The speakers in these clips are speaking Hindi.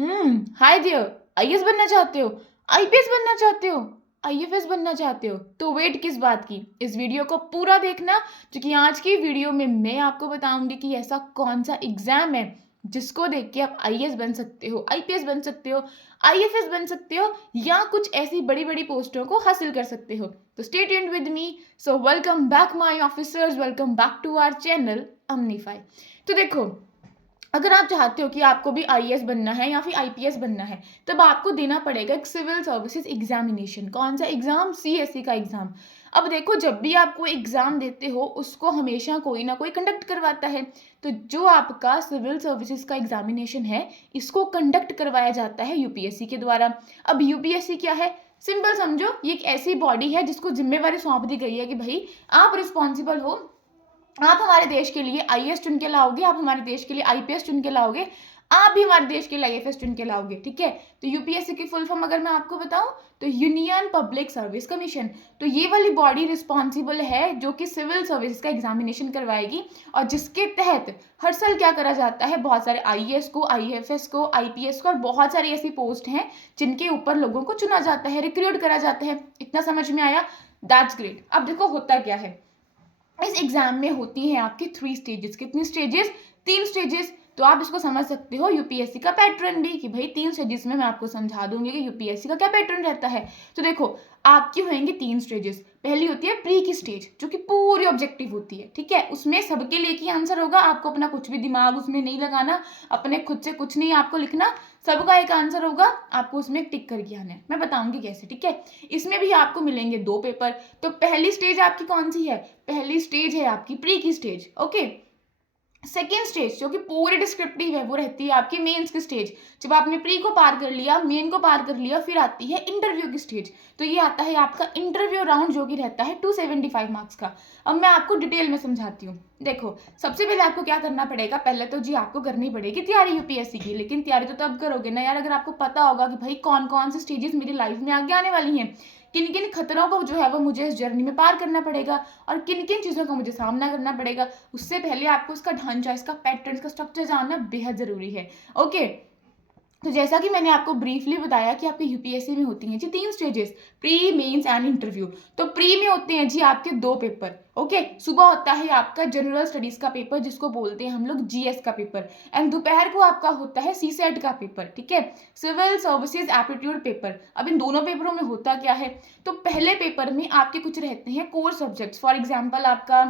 Hi dear. आईएएस बनना चाहते हो? आईपीएस बनना चाहते हो? आईएफएस बनना चाहते हो? तो वेट किस बात की, इस वीडियो को पूरा देखना, क्योंकि आज की वीडियो में मैं आपको बताऊंगी कि ऐसा कौन सा एग्जाम है जिसको देख के आप आईएएस बन सकते हो, आईपीएस बन सकते हो, आईएफएस बन सकते हो, या कुछ ऐसी बड़ी बड़ी पोस्टों को हासिल कर सकते हो। तो stay tuned with me. So welcome back my officers, welcome back to our channel अमनीफाई। तो देखो, अगर आप चाहते हो कि आपको भी आईएएस बनना है या फिर आईपीएस बनना है, तब आपको देना पड़ेगा एक सिविल सर्विसेज एग्जामिनेशन। कौन सा एग्जाम? सीएससी का एग्जाम। अब देखो, जब भी आप कोई एग्जाम देते हो उसको हमेशा कोई ना कोई कंडक्ट करवाता है। तो जो आपका सिविल सर्विसेज का एग्जामिनेशन है, इसको कंडक्ट करवाया जाता है यूपीएससी के द्वारा। अब यूपीएससी क्या है? सिंपल समझो, ये एक ऐसी बॉडी है जिसको जिम्मेवारी सौंप दी गई है कि भाई आप रिस्पॉन्सिबल हो, आप हमारे देश के लिए आईएएस चुन के लाओगे, आप हमारे देश के लिए आईपीएस चुन के लाओगे, आप भी हमारे देश के लिए आईएफएस चुन के लाओगे। ठीक है। तो यूपीएससी की फुल फॉर्म अगर मैं आपको बताऊं तो यूनियन पब्लिक सर्विस कमीशन। तो ये वाली बॉडी रिस्पॉन्सिबल है जो कि सिविल सर्विस का एग्जामिनेशन करवाएगी, और जिसके तहत हर साल क्या करा जाता है, बहुत सारे आईएएस को, आईएफएस को, आईपीएस को, और बहुत सारी ऐसी पोस्ट हैं जिनके ऊपर लोगों को चुना जाता है, रिक्रूट करा जाता है। इतना समझ में आया? That's great. अब देखो होता क्या है, इस एग्जाम में होती हैं आपकी 3 स्टेजेस। कितनी स्टेजेस? 3 स्टेजेस। तो आप इसको समझ सकते हो यूपीएससी का पैटर्न भी, कि भाई 3 स्टेजेस में मैं आपको समझा दूंगी कि यूपीएससी का क्या पैटर्न रहता है। तो देखो, आपकी होंगी 3 स्टेजेस। पहली होती है प्री की स्टेज, जो कि पूरी ऑब्जेक्टिव होती है। ठीक है। उसमें सबके लिए की आंसर होगा, आपको अपना कुछ भी दिमाग उसमें नहीं लगाना, अपने खुद से कुछ नहीं आपको लिखना, सबका एक आंसर होगा, आपको उसमें टिक करके आना है। मैं बताऊंगी कैसे। ठीक है। इसमें भी आपको मिलेंगे 2 पेपर। तो पहली स्टेज आपकी कौन सी है? पहली स्टेज है आपकी प्री की स्टेज। ओके। सेकेंड स्टेज जो कि पूरी डिस्क्रिप्टिव है, वो रहती है आपकी मेंस की स्टेज। जब आपने प्री को पार कर लिया, मेन को पार कर लिया, फिर आती है इंटरव्यू की स्टेज। तो ये आता है आपका इंटरव्यू राउंड, जो कि रहता है 275 मार्क्स का। अब मैं आपको डिटेल में समझाती हूँ। देखो, सबसे पहले आपको क्या करना पड़ेगा, पहले तो जी आपको करनी पड़ेगी तैयारी यूपीएससी की। लेकिन तैयारी तो तब करोगे ना यार, अगर आपको पता होगा कि भाई कौन कौन से स्टेजेस मेरी लाइफ में आगे आने वाली हैं, किन किन खतरों को जो है वो मुझे इस जर्नी में पार करना पड़ेगा, और किन किन चीज़ों का मुझे सामना करना पड़ेगा। उससे पहले आपको इसका ढांचा, इसका पैटर्न, इसका स्ट्रक्चर जानना बेहद ज़रूरी है। ओके। तो जैसा कि मैंने आपको ब्रीफली बताया कि आपके यूपीएससी में होती हैं जी 3 stages, pre, mains and interview. तो प्री में होते हैं जी आपके 2 पेपर। ओके। सुबह होता है आपका जनरल स्टडीज का पेपर, जिसको बोलते हैं हम लोग जीएस का पेपर, एंड दोपहर को आपका होता है सीसेट का पेपर। ठीक है, सिविल सर्विसेज एप्टीट्यूड पेपर। अब इन दोनों पेपरों में होता क्या है, तो पहले पेपर में आपके कुछ रहते हैं कोर सब्जेक्ट्स। फॉर एग्जाम्पल आपका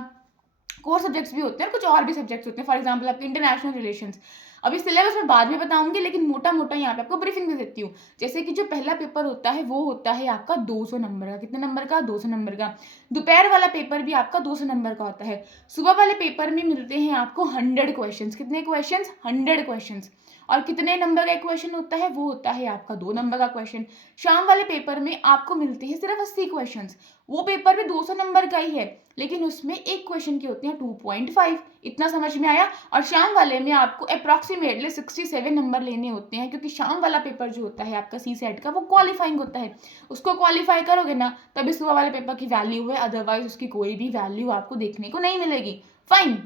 कोर सब्जेक्ट्स भी होते हैं, कुछ और भी सब्जेक्ट्स होते हैं। फॉर एग्जांपल आपके इंटरनेशनल रिलेशंस। अभी सिलेबस में बाद में बताऊंगी, लेकिन मोटा मोटा यहाँ पे आपको ब्रीफिंग दे देती हूँ। जैसे कि जो पहला पेपर होता है वो होता है आपका 200 नंबर का। कितने नंबर का? 200 नंबर का। दोपहर वाला पेपर भी आपका 200 नंबर का होता है। सुबह वाले पेपर में मिलते हैं आपको 100 क्वेश्चन। कितने क्वेश्चन? 100 क्वेश्चन। और कितने नंबर का एक क्वेश्चन होता है? वो होता है आपका 2 नंबर का क्वेश्चन। शाम वाले पेपर में आपको मिलते हैं सिर्फ 80 क्वेश्चन। वो पेपर भी 200 नंबर का ही है, लेकिन उसमें एक क्वेश्चन के होते हैं 2.5। इतना समझ में आया? और शाम वाले में आपको अप्रॉक्सीमेटली 67 नंबर लेने होते हैं, क्योंकि शाम वाला पेपर जो होता है आपका सी सेट का, वो क्वालिफाइंग होता है। उसको क्वालिफाई करोगे ना, तभी सुबह वाले पेपर की वैल्यू है, अदरवाइज उसकी कोई भी वैल्यू आपको देखने को नहीं मिलेगी। फाइन।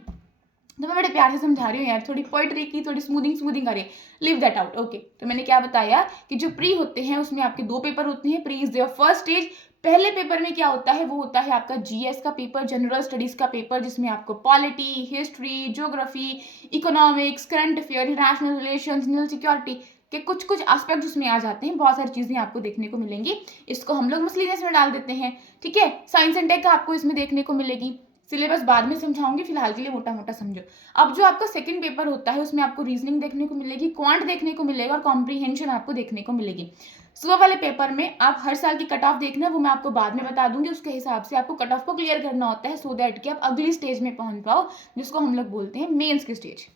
तो मैं बड़े प्यार से समझा रही हूँ यार, थोड़ी पोइट्री की थोड़ी स्मूथिंग आ रही है। Leave that out. ओके। तो मैंने क्या बताया कि जो प्री होते हैं उसमें आपके 2 पेपर होते हैं। Pre is there first stage. पहले पेपर में क्या होता है, वो होता है आपका जीएस का पेपर, जनरल स्टडीज का पेपर, जिसमें आपको polity, history, geography, economics, current affair, international relation, national security के कुछ कुछ एस्पेक्ट उसमें आ जाते हैं। बहुत सारी चीजें आपको देखने को मिलेंगी। इसको हम लोग मसलिनियस में डाल देते हैं। ठीक है। साइंस एंड टेक आपको इसमें देखने को मिलेगी। सिलेबस बाद में समझाऊंगी, फिलहाल के लिए मोटा मोटा समझो। अब जो आपका सेकंड पेपर होता है उसमें आपको रीजनिंग देखने को मिलेगी, क्वांट देखने को मिलेगा, और कॉम्प्रीहेंशन आपको देखने को मिलेगी। सुबह वाले पेपर में आप हर साल की कट ऑफ देखना, वो मैं आपको बाद में बता दूंगी। उसके हिसाब से आपको कट ऑफ को क्लियर करना होता है, सो दैट कि आप अगली स्टेज में पहुंच पाओ, जिसको हम लोग बोलते हैं मेंस की स्टेज।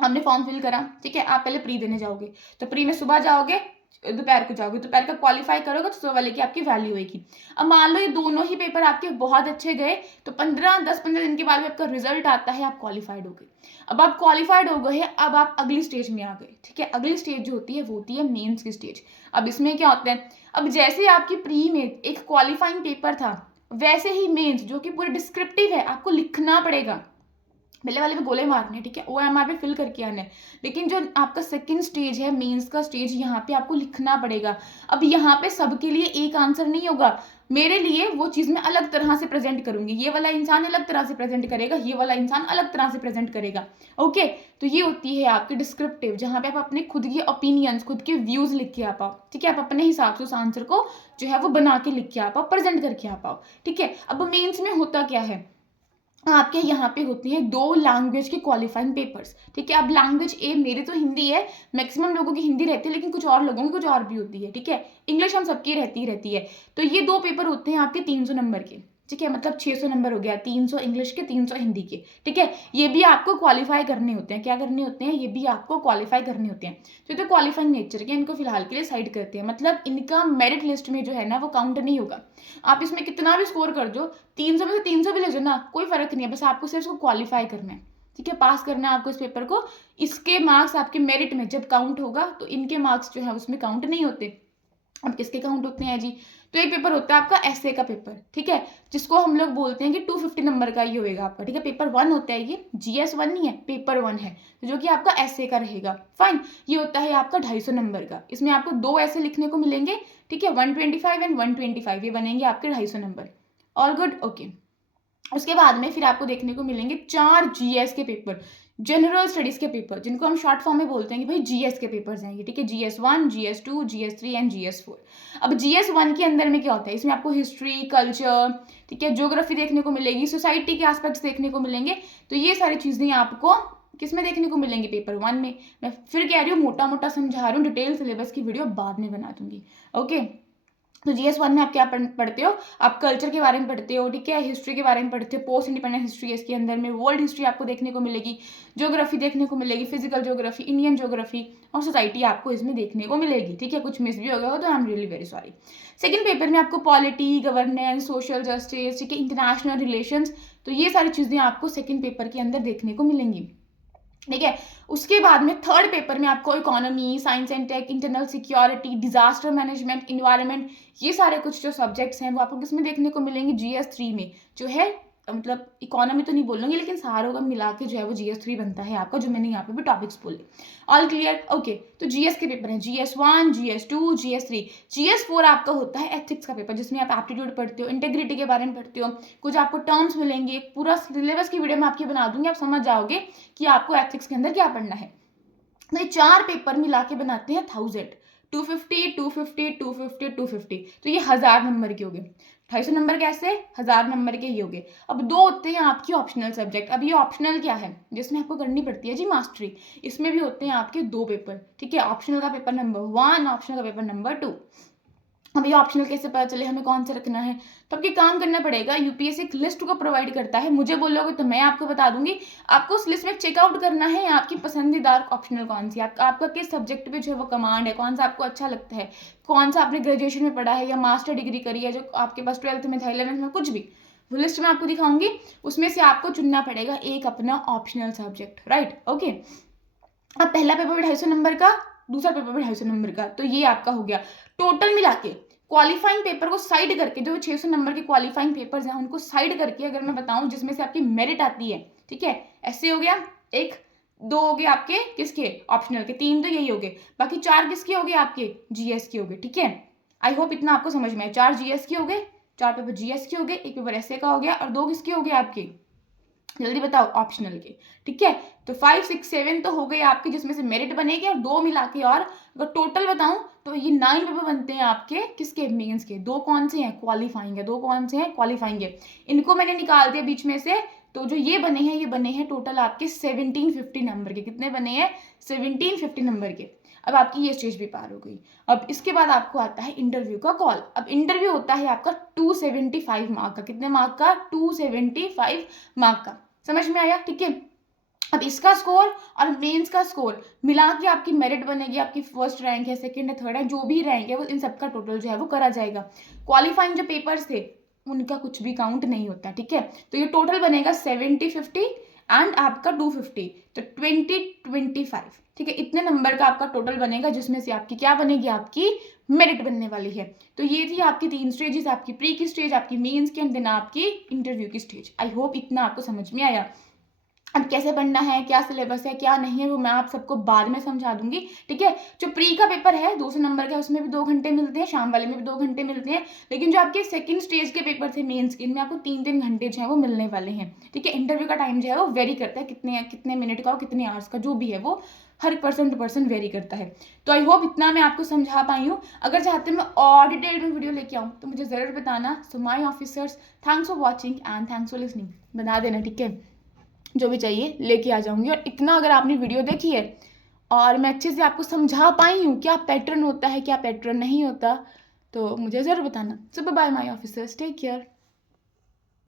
हमने फॉर्म फिल करा, ठीक है, आप पहले प्री देने जाओगे। तो प्री में सुबह जाओगे, दोपहर को जाओगे, दोपहर का क्वालिफाई करोगे तो सुबह वाले की आपकी वैल्यू होगी। अब मान लो ये दोनों ही पेपर आपके बहुत अच्छे गए, तो 10-15 दिन के बाद में आपका रिजल्ट आता है, आप क्वालिफाइड हो गए। अब आप क्वालिफाइड हो गए, अब आप अगली स्टेज में आ गए। ठीक है। अगली स्टेज जो होती है वो होती है मेंस की स्टेज। अब इसमें क्या होता है, अब जैसे आपकी प्री में एक क्वालिफाइंग पेपर था, वैसे ही मेंस जो कि पूरी डिस्क्रिप्टिव है, आपको लिखना पड़ेगा। पहले वाले में गोले मारने, ठीक है, OMR पे फिल करके आना है। लेकिन जो आपका सेकंड स्टेज है, मेंस का स्टेज, यहाँ पे आपको लिखना पड़ेगा। अब यहाँ पे सबके लिए एक आंसर नहीं होगा, मेरे लिए वो चीज़ मैं अलग तरह से प्रेजेंट करूंगी। ये वाला इंसान अलग तरह से प्रेजेंट करेगा, ये वाला इंसान अलग तरह से प्रेजेंट करेगा। ओके, तो ये होती है आपकी डिस्क्रिप्टिव, जहाँ पे आप अपने खुद की ओपिनियंस, खुद के व्यूज लिख के आ पाओ, ठीक है, आप अपने हिसाब से उस आंसर को जो है वो बना के लिख के आ पाओ, प्रेजेंट करके आ पाओ, ठीक है। अब मेन्स में होता क्या है, आपके यहाँ पे होती है 2 लैंग्वेज के क्वालिफाइंग पेपर्स, ठीक है। अब लैंग्वेज ए मेरी तो हिंदी है, मैक्सिमम लोगों की हिंदी रहती है, लेकिन कुछ और लोगों की कुछ और भी होती है, ठीक है। इंग्लिश हम सबकी रहती है। तो ये 2 पेपर होते हैं आपके 300 नंबर के, ठीक है, मतलब 600 नंबर हो गया, 300 इंग्लिश के, 300 हिंदी के, ठीक है। ये भी आपको क्वालिफाई करने होते हैं। क्या करने होते हैं? ये भी आपको क्वालिफाई करने होते हैं। तो ये तो क्वालिफाइंग नेचर के, इनको फिलहाल के लिए साइड करते हैं, मतलब इनका मेरिट लिस्ट में जो है ना वो काउंट नहीं होगा। आप इसमें कितना भी स्कोर कर दो, 300 में से 300 भी ले जाओ ना, कोई फर्क नहीं है, बस आपको सिर्फ उसको क्वालिफाई करना है, ठीक है, पास करना है आपको इस पेपर को। इसके मार्क्स आपके मेरिट में जब काउंट होगा तो इनके मार्क्स जो है उसमें काउंट नहीं होते। अब किसके काउंट होते हैं जी? तो एक पेपर होता है आपका एसए का पेपर, ठीक है, जिसको हम लोग बोलते हैं कि 250 नंबर का ये होएगा आपका, ठीक है। पेपर 1 होता है ये, GS1 नहीं है, पेपर 1 है, जो कि आपका एसए का रहेगा। फाइन, ये होता है आपका 250 नंबर का। इसमें आपको 2 ऐसे लिखने को मिलेंगे, ठीक है, 125 एंड 125, ये बनेंगे आपके 250 नंबर। All good, okay. उसके बाद में फिर आपको देखने को मिलेंगे 4 GS के पेपर, जनरल स्टडीज के पेपर, जिनको हम शॉर्ट फॉर्म में बोलते हैं कि भाई GS के पेपर्स हैं ये, ठीक है, GS1, GS2, GS3 and GS4। अब GS1 के अंदर में क्या होता है, इसमें आपको हिस्ट्री, कल्चर, ठीक है, ज्योग्राफी देखने को मिलेगी, सोसाइटी के एस्पेक्ट्स देखने को मिलेंगे। तो ये सारी चीज़ें आपको किस में देखने को मिलेंगी? पेपर 1 में। मैं फिर कह रही हूँ, मोटा मोटा समझा रही हूँ, डिटेल सिलेबस की वीडियो बाद में बना दूंगी, ओके। तो GS1 में आप क्या पढ़ते हो? आप कल्चर के बारे में पढ़ते हो, ठीक है, हिस्ट्री के बारे में पढ़ते हो, पोस्ट इंडिपेंडेंस हिस्ट्री है इसके अंदर में, वर्ल्ड हिस्ट्री आपको देखने को मिलेगी, ज्योग्राफी देखने को मिलेगी, फिजिकल ज्योग्राफी, इंडियन ज्योग्राफी और सोसाइटी आपको इसमें देखने को मिलेगी, ठीक है। कुछ मिस भी हो गया हो तो I am really very sorry. Second paper में आपको पॉलिटी, गवर्नेंस, सोशल जस्टिस, ठीक है, इंटरनेशनल रिलेशंस, तो ये सारी चीज़ें आपको सेकेंड पेपर के अंदर देखने को मिलेंगी, ठीक है। उसके बाद में थर्ड पेपर में आपको economy, science and tech, internal security, disaster management, environment, ये सारे कुछ जो सब्जेक्ट्स हैं वो आपको किसमें देखने को मिलेंगे? GS3 में, जो है मतलब इकोनॉमी तो नहीं बोलूँगी, लेकिन सारों का मिला के जो है वो GS3 बनता है आपका, जो मैंने यहाँ पे भी टॉपिक्स बोले। All clear, okay. तो GS के पेपर हैं GS1, GS2, GS3। GS4 आपका होता है एथिक्स का पेपर, जिसमें आप एप्टीट्यूड पढ़ते हो, इंटेग्रिटी के बारे में पढ़ते हो, कुछ आपको टर्म्स मिलेंगे, पूरा सिलेबस की वीडियो मैं आपकी बना दूंगी, आप समझ जाओगे कि आपको एथिक्स के अंदर क्या पढ़ना है। तो ये 4 पेपर मिला के बनाते हैं 1000, 250, 250, 250, 250, तो ये 1000 नंबर के हो गए। 250 नंबर कैसे? 1000 नंबर के ही हो गए। अब 2 होते हैं आपकी ऑप्शनल सब्जेक्ट। अब ये ऑप्शनल क्या है? जिसमें आपको करनी पड़ती है जी मास्टरी। इसमें भी होते हैं आपके 2 पेपर, ठीक है, ऑप्शनल का पेपर नंबर 1, ऑप्शनल का पेपर नंबर 2। अब ये ऑप्शनल कैसे पता चले हमें कौन सा रखना है? तो आपको काम करना पड़ेगा, यूपीएससी एक लिस्ट को प्रोवाइड करता है, मुझे बोलोगे तो मैं आपको बता दूंगी। आपको उस लिस्ट में चेकआउट करना है आपकी पसंदीदा ऑप्शनल कौन सी, आपका किस सब्जेक्ट पे जो है वो कमांड है, कौन सा आपको अच्छा लगता है, कौन सा आपने ग्रेजुएशन में पढ़ा है या मास्टर डिग्री करी है, जो आपके पास 12th में था, 11th में, कुछ भी, वो लिस्ट में आपको दिखाऊंगी। उसमें से आपको चुनना पड़ेगा एक अपना ऑप्शनल सब्जेक्ट, राइट, ओके। अब पहला पेपर 250 नंबर का, दूसरा पेपर 250 नंबर का, तो ये आपका हो गया। टोटल मिला के क्वालिफाइंग पेपर को साइड करके, जो 600 नंबर के क्वालिफाइंग पेपर्स हैं उनको साइड करके अगर मैं बताऊं जिसमें से आपकी मेरिट आती है, ठीक है, ऐसे हो गया, 1, 2 हो गए आपके किसके? ऑप्शनल के, 3 तो यही हो गए, बाकी 4 किसके हो गए? आपके GS के हो गए, ठीक है। आई होप इतना आपको समझ में आए। 4 GS के हो गए, 4 पेपर GS के हो गए, 1 पेपर ऐसे का हो गया और 2 किसके हो गए आपके? जल्दी बताओ, ऑप्शनल के, ठीक है। तो 5, 6, 7 तो हो गए आपके जिसमें से मेरिट बनेगी, और 2 मिला के, और अगर टोटल बताऊं तो ये 9 पेपर बनते हैं आपके किसके? मेंस के। 2 कौन से हैं? क्वालिफाइंग है। 2 कौन से हैं? क्वालिफाइंग है। इनको मैंने निकाल दिया बीच में से, तो जो ये बने हैं टोटल आपके 1750 नंबर के। कितने बने हैं? 1750 नंबर के। अब आपकी ये स्टेज भी पार हो गई। अब इसके बाद आपको आता है इंटरव्यू का कॉल। अब इंटरव्यू होता है आपका 275 मार्क का। कितने मार्क का? 275 मार्क का। समझ में आया? ठीक है। अब इसका स्कोर और मेंस का स्कोर मिला के आपकी मेरिट बनेगी। आपकी फर्स्ट रैंक है, सेकंड है, थर्ड है, जो भी रैंक है वो इन सबका टोटल जो है वो करा जाएगा। क्वालिफाइंग जो पेपर्स थे उनका कुछ भी काउंट नहीं होता, ठीक है। तो ये टोटल बनेगा 70-50 एंड आपका 250, तो 20-25, ठीक है। इतने नंबर का आपका टोटल बनेगा, जिसमें से आपकी क्या बनेगी? आपकी मेरिट बनने वाली है। तो ये थी आपकी 3 स्टेजेस, आपकी प्री की स्टेज, आपकी मेंस की, एंड देन आपकी इंटरव्यू की स्टेज। आई होप इतना आपको समझ में आया। अब कैसे पढ़ना है, क्या सिलेबस है, क्या नहीं है, वो मैं आप सबको बाद में समझा दूंगी, ठीक है। जो प्री का पेपर है 200 नंबर का, उसमें भी 2 घंटे मिलते हैं, शाम वाले में भी 2 घंटे मिलते हैं। लेकिन जो आपके सेकंड स्टेज के पेपर थे मेंस के, इनमें आपको 3-3 घंटे जो है वो मिलने वाले हैं, ठीक है। इंटरव्यू का टाइम जो है वो वेरी करता है, कितने कितने मिनट का और कितने आवर्स का जो भी है वो हर पर्सन टू पर्सन वेरी करता है। तो आई होप इतना मैं आपको समझा पाई हूँ। अगर चाहते हैं मैं और डिटेल में वीडियो लेके आऊँ तो मुझे ज़रूर बताना। So my officers, thanks for watching and thanks for listening. बता देना, ठीक है, जो भी चाहिए लेके आ जाऊंगी। और इतना अगर आपने वीडियो देखी है और मैं अच्छे से आपको समझा पाई हूँ क्या पैटर्न होता है, क्या पैटर्न नहीं होता, तो मुझे ज़रूर बताना। So bye my officers, take care.